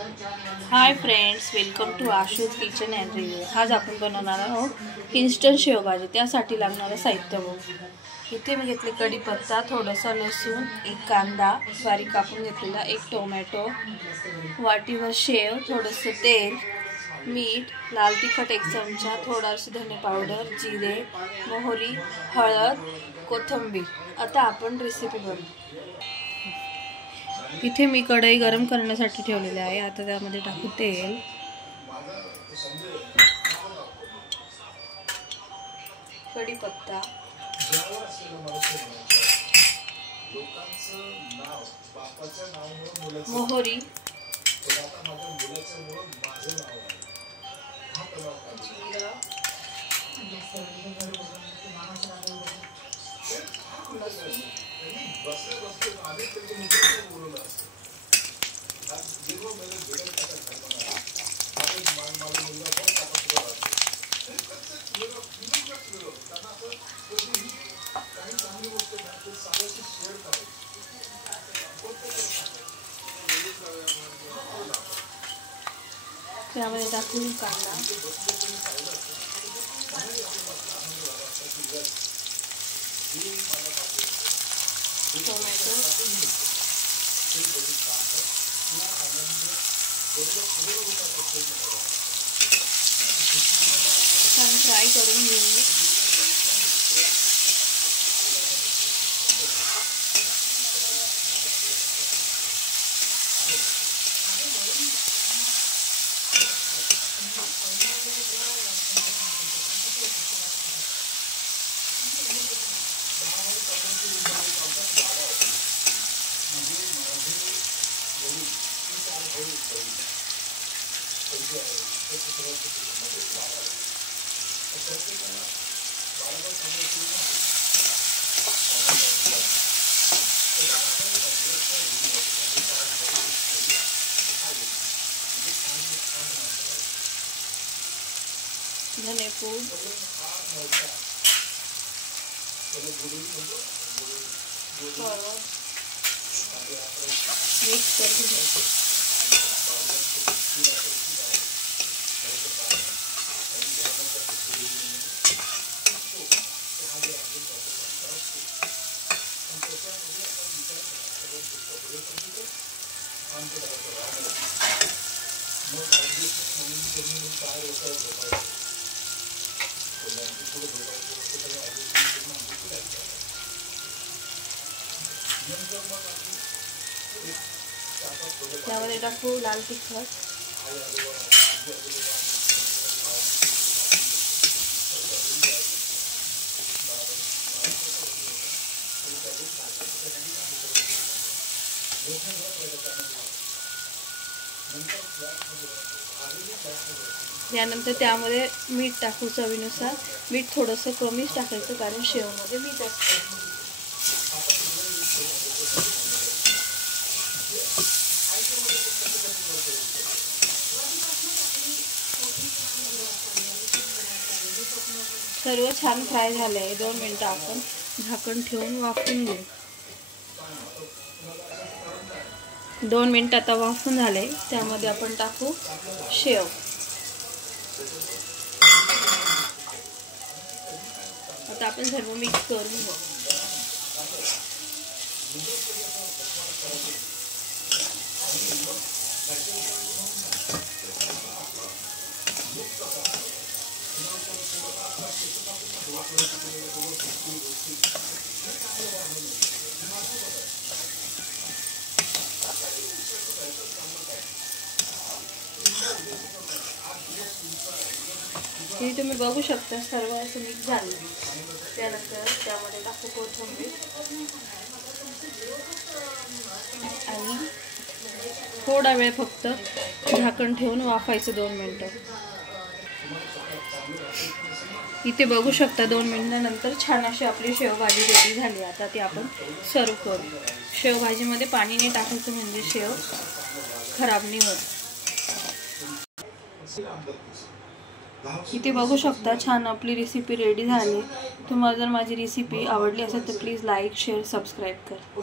High friends, welcome to Ashu's kitchen and review. आज आपण बनवणार आहोत इन्स्टंट शेवभाजी। त्यासाठी लागणारं साहित्य बघू। इथे मी घेतले कढीपत्ता, थोडासा लसूण, एक कांदा बारीक कापून घेतलेला, एक टोमॅटो, वाटीभर शेव, थोडंसं तेल, मीठ, लाल तिखट 1 चमचा, थोडासा धने पावडर, जिरे, मोहरी, हळद, कोथिंबीर। आता आपण रेसिपी बनवू। इथे मी कढई गरम करण्यासाठी ठेवलेली आहे। आता त्यामध्ये टाकू तेल, कढीपत्ता, मोहरी, जिरा, त्यामध्ये टाकून कांदा, टोमॅटो, छान फ्राय करून घेऊ। धनेपूड, मिक्स करून त्यामध्ये टाकू लाल तिखट, त्यानंतर त्यामध्ये मीठ टाकू चवीनुसार। मीठ थोडंसं कमीच टाकायचं कारण शेवमध्ये मीठ असतं। सर्व छान फ्राय झाले आहे। 2 मिनिटं आपण झाकण ठेवून वाफवून घेऊ। 2 मिनिट आता वाफवून झाले। त्यामध्ये आपण टाकू शेव। आता आपण सर्व मिक्स करून घेऊ। तुम्ही बघू शकता सर्व असं मिक्स झालं। त्यानंतर त्यामध्ये टाकू कोथिंबीर आणि थोडा वेळ फक्त झाकण ठेवून वाफायचं 2 मिनिटं। इथे बघू शकता 2 मिनिटांनंतर छान अशी आपली शेवभाजी रेडी झाली। आता ती आपण सर्व करू। शेवभाजीमध्ये पाणी नाही टाकायचं म्हणजे शेव खराब नाही होत। इथे बघू शकता छान आपली रेसिपी रेडी झाली। तुम्हाला जर माझी रेसिपी आवडली असेल तर प्लीज लाईक, शेअर, सबस्क्राईब करा।